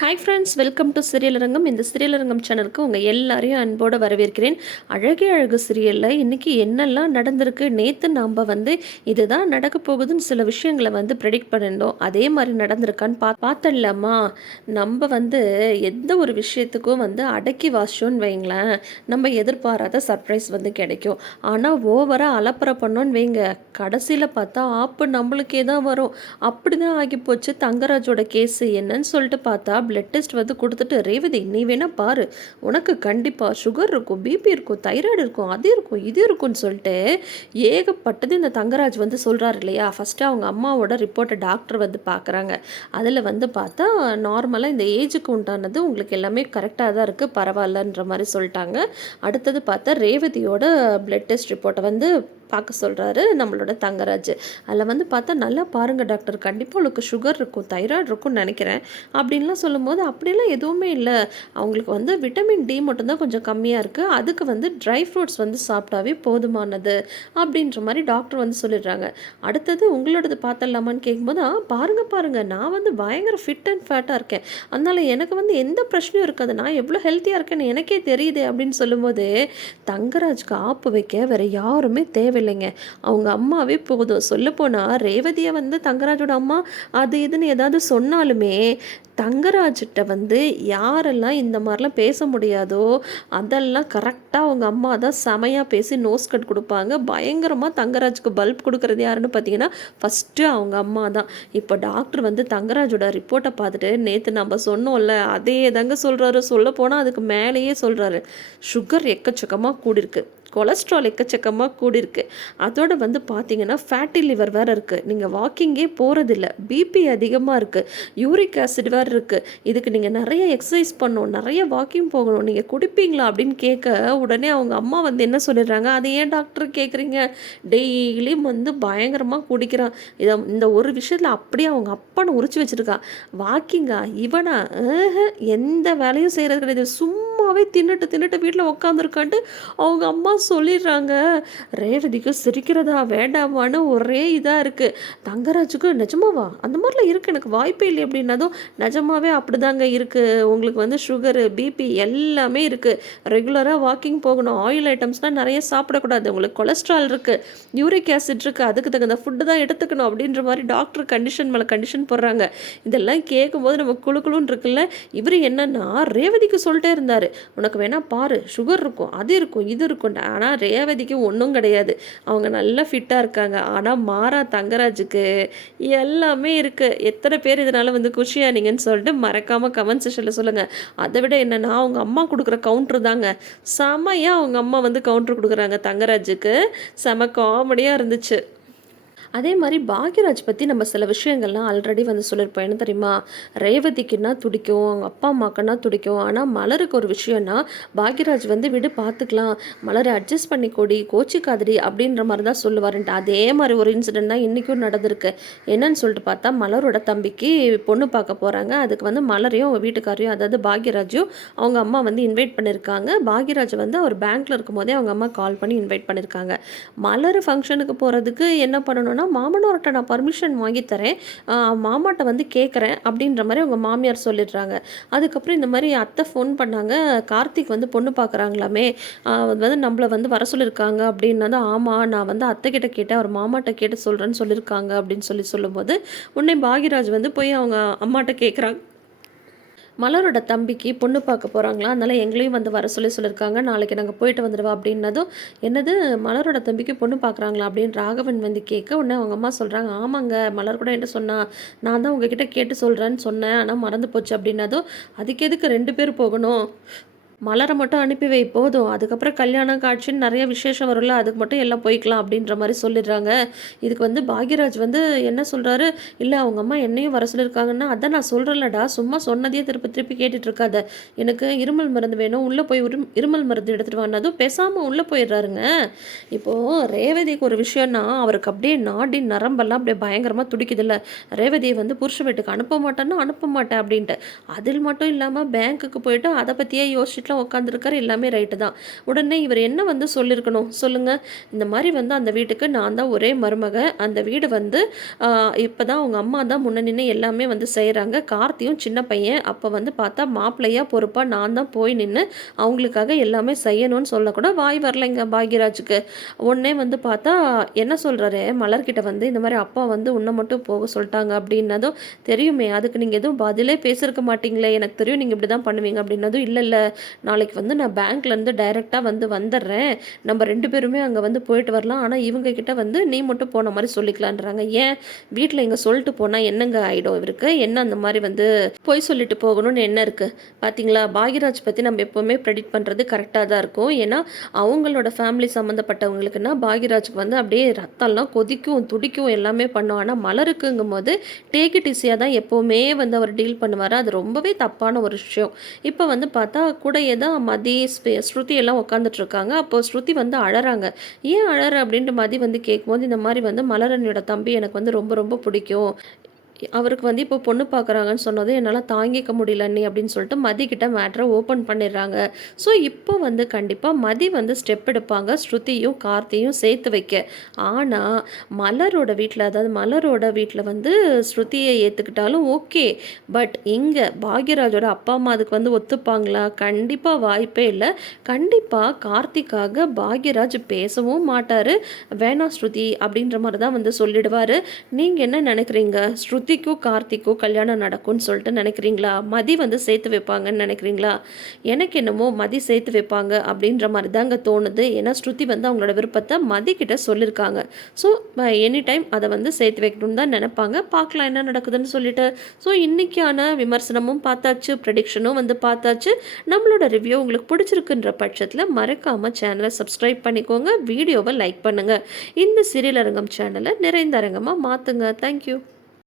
Hi friends, welcome to சீரியலரங்கம். இந்த சீரியலரங்கம் சேனலுக்கு உங்கள் எல்லாரையும் அன்போடு வரவேற்கிறேன். அழகே அழகு சீரியலில் இன்றைக்கி என்னெல்லாம் நடந்திருக்கு, நேற்று நாம் இதுதான் நடக்க போகுதுன்னு சில விஷயங்களை ப்ரெடிக்ட் பண்ணியிருந்தோம். அதே மாதிரி நடந்திருக்கான்னு பார்த்தலாமா? நம்ம எந்த ஒரு விஷயத்துக்கும் அடக்கி வாசிச்சோன்னு வைங்களேன், நம்ம எதிர்பாராத சர்ப்ரைஸ் கிடைக்கும். ஆனால் ஓவராக அலப்பறை பண்ணோன்னு வைங்க, கடைசியில் பார்த்தா ஆப்பு நம்மளுக்கே தான் வரும். அப்படி தான் ஆகிப்போச்சு தங்கராஜோட கேஸு. என்னன்னு சொல்லிட்டு பார்த்தா பிளட் டெஸ்ட் கொடுத்துட்டு, ரேவதி நீ வேணா பாரு, உனக்கு கண்டிப்பாக சுகர் இருக்கும், பிபி இருக்கும், தைராய்டு இருக்கும், அது இருக்கும், இது இருக்கும்னு சொல்லிட்டு ஏகப்பட்டது இந்த தங்கராஜ் சொல்கிறார் இல்லையா. ஃபஸ்ட்டு அவங்க அம்மாவோட ரிப்போர்ட்டை டாக்டர் பார்க்குறாங்க. அதில் பார்த்தா நார்மலாக இந்த ஏஜுக்கு உண்டானது உங்களுக்கு எல்லாமே கரெக்டாக தான் இருக்குது, பரவாயில்லன்ற மாதிரி சொல்லிட்டாங்க. அடுத்தது பார்த்தா ரேவதியோட பிளட் டெஸ்ட் ரிப்போர்ட்டை பார்க்க சொல்கிறாரு நம்மளோட தங்கராஜ். அதில் பார்த்தா நல்லா பாருங்கள் டாக்டர், கண்டிப்பாக உங்களுக்கு சுகர் இருக்கும், தைராய்டு இருக்கும்னு நினைக்கிறேன் அப்படின்லாம் சொல்லும்போது, அப்படிலாம் எதுவுமே இல்லை, அவங்களுக்கு விட்டமின் டி மட்டும்தான் கொஞ்சம் கம்மியாக இருக்குது, அதுக்கு ட்ரை ஃப்ரூட்ஸ் சாப்பிட்டாவே போதுமானது அப்படின்ற மாதிரி டாக்டர் சொல்லிடுறாங்க. அடுத்தது உங்களோடது பார்த்துடலாமான்னு கேட்கும்போது, பாருங்கள் நான் பயங்கர ஃபிட் அண்ட் ஃபேட்டாக இருக்கேன், அதனால் எனக்கு எந்த பிரச்சனையும் இருக்காது, நான் எவ்வளோ ஹெல்த்தியாக இருக்கேன்னு எனக்கே தெரியுது அப்படின்னு சொல்லும்போது, தங்கராஜுக்கு ஆப்பு வைக்க வேறு யாருமே தேவையில்லைங்க, அவங்க அம்மாவே போதும். சொல்லப்போனால் ரேவதியை தங்கராஜோட அம்மா அது இதுன்னு ஏதாவது சொன்னாலுமே தங்கராஜிட்ட யாரெல்லாம் இந்த மாதிரிலாம் பேச முடியாதோ அதெல்லாம் கரெக்டாக அவங்க அம்மா தான் செமையாக பேசி நோஸ் கட் கொடுப்பாங்க. பயங்கரமாக தங்கராஜுக்கு பல்ப் கொடுக்குறது யாருன்னு பார்த்தீங்கன்னா ஃபஸ்ட்டு அவங்க அம்மா தான். இப்போ டாக்டர் தங்கராஜோட ரிப்போர்ட்டை பார்த்துட்டு நேற்று நம்ம சொன்னோம்ல அதே தாங்க சொல்கிறாரு. சொல்ல போனால் அதுக்கு மேலேயே சொல்கிறாரு. சுகர் எக்கச்சக்கமாக கூடியிருக்கு, கொலஸ்ட்ரால் எக்கச்சக்கமாக கூடியிருக்கு, அதோடு பார்த்தீங்கன்னா ஃபேட்டி லிவர் வேறு இருக்குது, நீங்கள் வாக்கிங்கே போகிறதில்ல, பிபி அதிகமாக இருக்குது, யூரிக் ஆசிட் வேறு இருக்குது, இதுக்கு நீங்கள் நிறைய எக்ஸசைஸ் பண்ணணும், நிறைய வாக்கிங் போகணும், நீங்கள் குடிப்பீங்களா அப்படின்னு கேட்க உடனே அவங்க அம்மா என்ன சொல்லிடுறாங்க, அதை ஏன் டாக்டர் கேட்குறீங்க, டெய்லியும் பயங்கரமாக குடிக்கிறான், இந்த ஒரு விஷயத்தில் அப்படியே அவங்க அப்பனை உரிச்சு வச்சுருக்கா, வாக்கிங்கா இவனா எந்த வேலையும் செய்கிறது கிடையாது, சும்மாவே தின்னுட்டு வீட்டில் உட்காந்துருக்கான்ட்டு அவங்க அம்மா சொல்லிடுறாங்க. ரேவதிக்கு சிரிக்கிறதா வேண்டாமான்னு ஒரே இதாக இருக்குது. தங்கராஜுக்கு நிஜமாவா அந்த மாதிரிலாம் இருக்குது, எனக்கு வாய்ப்பே இல்லை அப்படின்னதும் நிஜமாவே அப்படிதாங்க இருக்குது, உங்களுக்கு சுகரு பிபி எல்லாமே இருக்குது, ரெகுலராக வாக்கிங் போகணும், ஆயில் ஐட்டம்ஸ்லாம் நிறைய சாப்பிடக்கூடாது, உங்களுக்கு கொலஸ்ட்ரால் இருக்குது, யூரிக் ஆசிட் இருக்குது, அதுக்கு தகுந்த ஃபுட்டு தான் எடுத்துக்கணும் அப்படின்ற மாதிரி டாக்டர் கண்டிஷன் மேலே கண்டிஷன் போடுறாங்க. இதெல்லாம் கேட்கும்போது நம்ம குழுன்னு இருக்குல்ல. இவர் என்னன்னா ரேவதிக்கு சொல்லிட்டே இருந்தார், உனக்கு வேணா பாரு சுகர் இருக்கும், அது இருக்கும், இது இருக்கும். ஆனால் ரேவதிக்கு ஒன்றும் கிடையாது, அவங்க நல்லா ஃபிட்டாக இருக்காங்க. ஆனால் மாறா தங்கராஜுக்கு எல்லாமே இருக்குது. எத்தனை பேர் இதனால் குஷியானீங்கன்னு சொல்லிட்டு மறக்காமல் கமெண்ட் செக்ஷனில் சொல்லுங்கள். அதை விட என்னென்னா அவங்க அம்மா கொடுக்குற கவுண்ட்ரு தாங்க செமையாக, அவங்க அம்மா கவுண்ட்ரு கொடுக்குறாங்க தங்கராஜுக்கு, செம காமெடியாக இருந்துச்சு. அதே மாதிரி பாக்யராஜ் பற்றி நம்ம சில விஷயங்கள்லாம் ஆல்ரெடி சொல்லியிருப்போம். என்ன தெரியுமா, ரேவதிக்குன்னா துடிக்கும், அவங்க அப்பா அம்மாக்குன்னா துடிக்கும், ஆனால் மலருக்கு ஒரு விஷயம்னா பாக்யராஜ் விடு பார்த்துக்கலாம், மலரை அட்ஜஸ்ட் பண்ணி கொடி, கோச்சிக்காதடி அப்படின்ற மாதிரி தான் சொல்லுவாருன்ட்டு. அதே மாதிரி ஒரு இன்சிடென்ட் தான் இன்றைக்கும் நடந்திருக்கு. என்னன்னு சொல்லிட்டு பார்த்தா மலரோட தம்பிக்கு பொண்ணு பார்க்க போகிறாங்க. அதுக்கு மலரையும் அவங்க வீட்டுக்காரையும், அதாவது பாக்யராஜையும் அவங்க அம்மா இன்வைட் பண்ணியிருக்காங்க. பாக்யராஜ் அவர் பேங்க்கில் இருக்கும் போதே அவங்க அம்மா கால் பண்ணி இன்வைட் பண்ணியிருக்காங்க. மலர் ஃபங்க்ஷனுக்கு போகிறதுக்கு என்ன பண்ணணும்னா, மாமனார்கிட்ட நான் பர்மிஷன் வாங்கி தரேன், மாமாட்ட கேட்குறேன் அப்படின்ற மாதிரி அவங்க மாமியார் சொல்லிடுறாங்க. அதுக்கப்புறம் இந்த மாதிரி அத்தை ஃபோன் பண்ணாங்க, கார்த்திக் பொண்ணு பார்க்குறாங்களாமே, நம்மளை வர சொல்லியிருக்காங்க அப்படின்னா, ஆமாம் நான் அத்தைக்கிட்ட கேட்டேன், அவர் மாமாட்ட கேட்டு சொல்கிறேன்னு சொல்லியிருக்காங்க அப்படின்னு சொல்லும்போது உடனே பாக்யராஜ் போய் அவங்க அம்மாட்ட கேட்குறாங்க, மலரோட தம்பிக்கு பொண்ணு பார்க்க போகிறாங்களா, அதனால் எங்களையும் வர சொல்லியிருக்காங்க, நாளைக்கு நாங்கள் போயிட்டு வந்துடுவா அப்படின்னதும், என்னது மலரோட தம்பிக்கு பொண்ணு பார்க்குறாங்களா அப்படின்னு ராகவன் கேட்க, உடனே அவங்க அம்மா சொல்கிறாங்க, ஆமாங்க மலர் கூட என்கிட்ட சொன்னா, நான் தான் உங்ககிட்ட கேட்டு சொல்கிறேன்னு சொன்னேன், ஆனால் மறந்து போச்சு அப்படின்னதும், அதுக்கு எதுக்கு 2 பேர் போகணும், மலரை மட்டும் அனுப்பி வை போதும், அதுக்கப்புறம் கல்யாணம் காட்சின்னு நிறைய விசேஷம் வரும்ல, அதுக்கு மட்டும் எல்லாம் போய்க்கலாம் அப்படின்ற மாதிரி சொல்லிடுறாங்க. இதுக்கு பாக்யராஜ் என்ன சொல்கிறாரு, இல்லை அவங்க அம்மா என்னையும் வர சொல்லியிருக்காங்கன்னா, அதான் நான் சொல்கிறேன்லடா, சும்மா சொன்னதையே திருப்பி கேட்டுட்ருக்காத, எனக்கு இருமல் மருந்து வேணும், உள்ளே போய் இருமல் மருந்து எடுத்துகிட்டு வானதும் பேசாமல் உள்ளே போயிடுறாருங்க. இப்போது ரேவதிக்கு ஒரு விஷயம்னா அவருக்கு அப்படியே நாடி நரம்பெல்லாம் அப்படியே பயங்கரமாக துடிக்குதில்ல, ரேவதியை புருஷ வீட்டுக்கு அனுப்ப மாட்டேன்னா அனுப்ப மாட்டேன் அப்படின்ட்டு, அதில் மட்டும் இல்லாமல் பேங்க்குக்கு போயிட்டு அதை பற்றியே யோசிச்சுட்டு வீட்டில் உட்காந்துருக்காரு, எல்லாமே ரைட்டு தான். உடனே இவர் என்ன வந்து சொல்லியிருக்கணும் சொல்லுங்கள். இந்த மாதிரி வந்து அந்த வீட்டுக்கு நான் தான் ஒரே மருமக, அந்த வீடு வந்து இப்போ தான் அவங்க அம்மா தான் முன்ன நின்று எல்லாமே வந்து செய்கிறாங்க, கார்த்தியும் சின்ன பையன், அப்போ வந்து பார்த்தா மாப்பிள்ளையாக பொறுப்பாக நான் தான் போய் நின்று அவங்களுக்காக எல்லாமே செய்யணும்னு சொல்லக்கூட வாய் வரலைங்க பாக்யராஜுக்கு. உடனே வந்து பார்த்தா என்ன சொல்கிறாரு மலர்கிட்ட வந்து, இந்த மாதிரி அப்பா வந்து உன்னை மட்டும் போக சொல்லிட்டாங்க அப்படின்னதும், தெரியுமே அதுக்கு நீங்கள் எதுவும் பதிலே பேசியிருக்க மாட்டீங்களே, எனக்கு தெரியும் நீங்கள் இப்படி தான் பண்ணுவீங்க அப்படின்னதும், இல்லை இல்லை நாளைக்கு வந்து நான் பேங்க்லேருந்து டைரெக்டாக வந்து வந்துடுறேன், நம்ம 2 பேருமே அங்கே வந்து போயிட்டு வரலாம், ஆனால் இவங்க கிட்ட வந்து நீ மட்டும் போன மாதிரி சொல்லிக்கலான்றாங்க. ஏன் வீட்டில் இங்கே சொல்லிட்டு போனால் என்னங்க ஆகிடும், இவருக்கு என்ன அந்த மாதிரி வந்து போய் சொல்லிட்டு போகணும்னு என்ன இருக்குது பார்த்தீங்களா. பாக்யராஜ் பற்றி நம்ம எப்போவுமே ப்ரெடிக்ட் பண்ணுறது கரெக்டாக தான் இருக்கும். ஏன்னா அவங்களோட ஃபேமிலி சம்மந்தப்பட்டவங்களுக்குன்னா பாக்யராஜுக்கு வந்து அப்படியே ரத்தம்லாம் கொதிக்கும் துடிக்கும் எல்லாமே பண்ணும். ஆனால் மலருக்குங்கும் போது டேக் இட் ஈஸியாக தான் எப்போவுமே வந்து அவர் டீல் பண்ணுவார். அது ரொம்பவே தப்பான ஒரு விஷயம். இப்போ வந்து பார்த்தா கூடயே தான் மதி ஸ்ருதி எல்லாம் உட்காந்துட்டு இருக்காங்க. அப்போது ஸ்ருதி வந்து அழறாங்க. ஏன் அழற அப்படின்ட்டு மதி வந்து கேட்கும்போது, இந்த மாதிரி வந்து மலரனியோட தம்பி எனக்கு வந்து ரொம்ப ரொம்ப பிடிக்கும், அவருக்கு வந்து இப்போ பொண்ணு பார்க்குறாங்கன்னு சொன்னதும் என்னால் தாங்கிக்க முடியல அண்ணி அப்படின்னு சொல்லிட்டு மதி கிட்ட மேட்ரை ஓப்பன் பண்ணிடுறாங்க. ஸோ இப்போ வந்து கண்டிப்பாக மதி வந்து ஸ்டெப் எடுப்பாங்க ஸ்ருதியும் கார்த்தியும் சேர்த்து வைக்க. ஆனால் மலரோட வீட்டில், அதாவது மலரோட வீட்டில் வந்து ஸ்ருதியை ஏற்றுக்கிட்டாலும் ஓகே, பட் இங்கே பாக்யராஜோட அப்பா அம்மா அதுக்கு வந்து ஒத்துப்பாங்களா? கண்டிப்பாக வாய்ப்பே இல்லை. கண்டிப்பாக கார்த்திக்காக பாக்யராஜ் பேசவும் மாட்டார். வேணா ஸ்ருதி அப்படின்ற மாதிரி தான் வந்து சொல்லிடுவார். நீங்கள் என்ன நினைக்கிறீங்க? ஸ்ருதிக்கும் கார்த்திக்கும் கல்யாணம் நடக்கும்னு சொல்லிட்டு நினைக்கிறீங்களா? மதி வந்து சேர்த்து வைப்பாங்கன்னு நினைக்கிறீங்களா? எனக்கு என்னமோ மதி சேர்த்து வைப்பாங்க அப்படின்ற மாதிரி தாங்க தோணுது. ஏன்னா ஸ்ருதி வந்து அவங்களோட விருப்பத்தை மதி கிட்ட சொல்லியிருக்காங்க. ஸோ எனி டைம் அதை வந்து சேர்த்து வைக்கணும்னு தான் நினைப்பாங்க. பார்க்கலாம் என்ன நடக்குதுன்னு சொல்லிட்டு. ஸோ இன்றைக்கான விமர்சனமும் பார்த்தாச்சு, ப்ரெடிக்ஷனும் வந்து பார்த்தாச்சு. நம்மளோட ரிவ்யூ உங்களுக்கு பிடிச்சிருக்குன்ற பட்சத்தில் மறக்காமல் சேனலை சப்ஸ்கிரைப் பண்ணிக்கோங்க, வீடியோவை லைக் பண்ணுங்கள். இந்த சீரியல் அரங்கம் சேனலை நிறைந்த அரங்கமாக மாற்றுங்க. தேங்க்யூ.